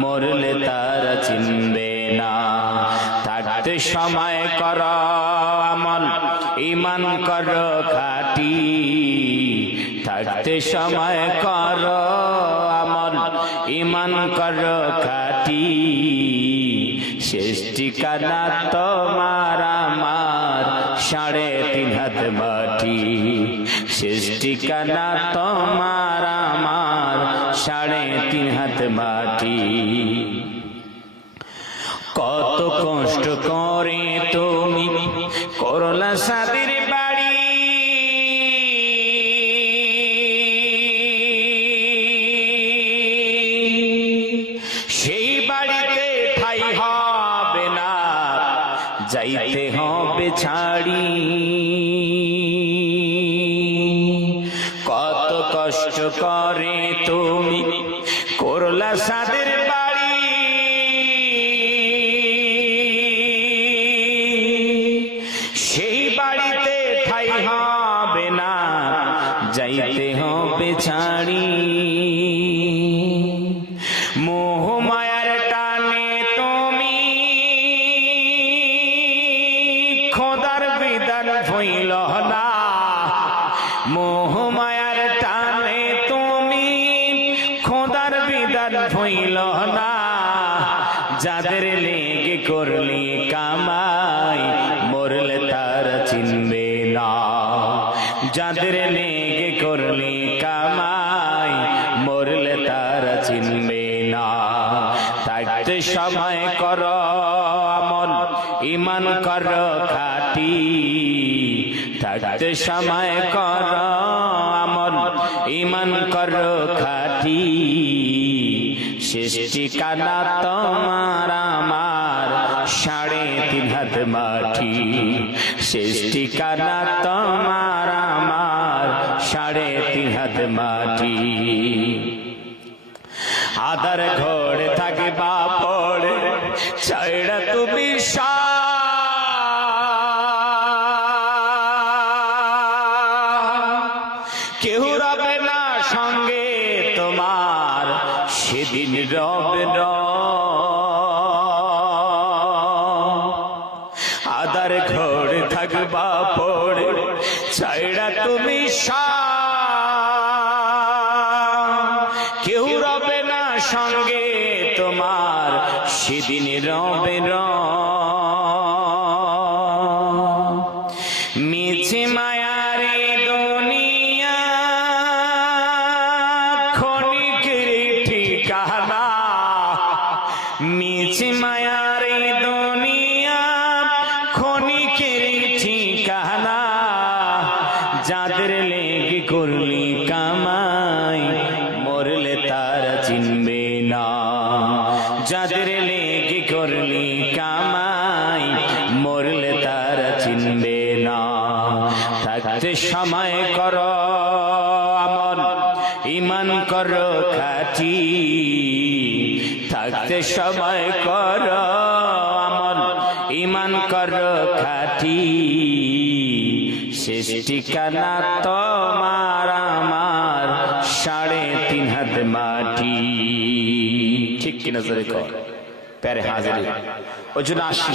মরলে তারা চিনবে না। থাকতে সময় কর আমল, ঈমান কর খাঁটি। থাকতে সময় কর আমল, ঈমান কর খাঁটি। শেষ ঠিকানা তোমার আমার 3.5 হাত মাটি। শেষ ঠিকানা তোমার আমার 3.5 হাত মাটি। কত কষ্ট করে তুমি করলা সাদের বাড়ি। সেই বাড়িতে ঠাই হবে না, যাইতে হবে ছাড়ি। কত কষ্ট করে তুমি করলা সাদের বাড়ি। সেই বাড়িতে ঠাই হবে না, যাইতে হবে ছাড়ি। মোহ মায়ার টানে তুমি খোদার বিধান ভইল না। মোহ মায়ার টানে তুমি খোদার বিধান ভইল না। যাদের লেগে করলি কামাই মরলে তারা চিনবে না। যাদের লেগে করলি কামাই মরলে তারা চিনবে না। থাকতে সময় কর আমল, ঈমান কর খাঁটি। থাকতে সময় কর আমল, ঈমান কর খাঁটি। শেষ ঠিকানা তোমার আমার 3.5 হাত মাটি। শেষ ঠিকানা তোমার আমার 3.5 হাত মাটি। আধার ঘরে থাকে বাপড়ে ছাইড়া তুমি কেউ রবে না সঙ্গে তোমার, সেদিন রবে না। আধার ঘরে থাকবা পড়ে ছাইড়া তুমি কেউ রবে না সঙ্গে তোমার, সেদিন রবে না। মিছে মায়ার দুনিয়া ক্ষণিকের ঠিকানা। মিছে মায়ার দুনিয়া ক্ষণিকের ঠিকানা। যাদের লেগে করলি কামাই মরলে তারা চিনবে না। যাদের লেগে করলি কামাই মরলে তারা চিনবে না। থাকতে সময় কর আমল, ঈমান কর খাঁটি। থাকতে সময় কর আমল, ঈমান কর খাঁটি। শেষ ঠিকানা তোমার আমার 3.5 হাত মাটি। ঠিক কিনা জোরে কর প্যারে হাজিরি। ওই জন্য আসি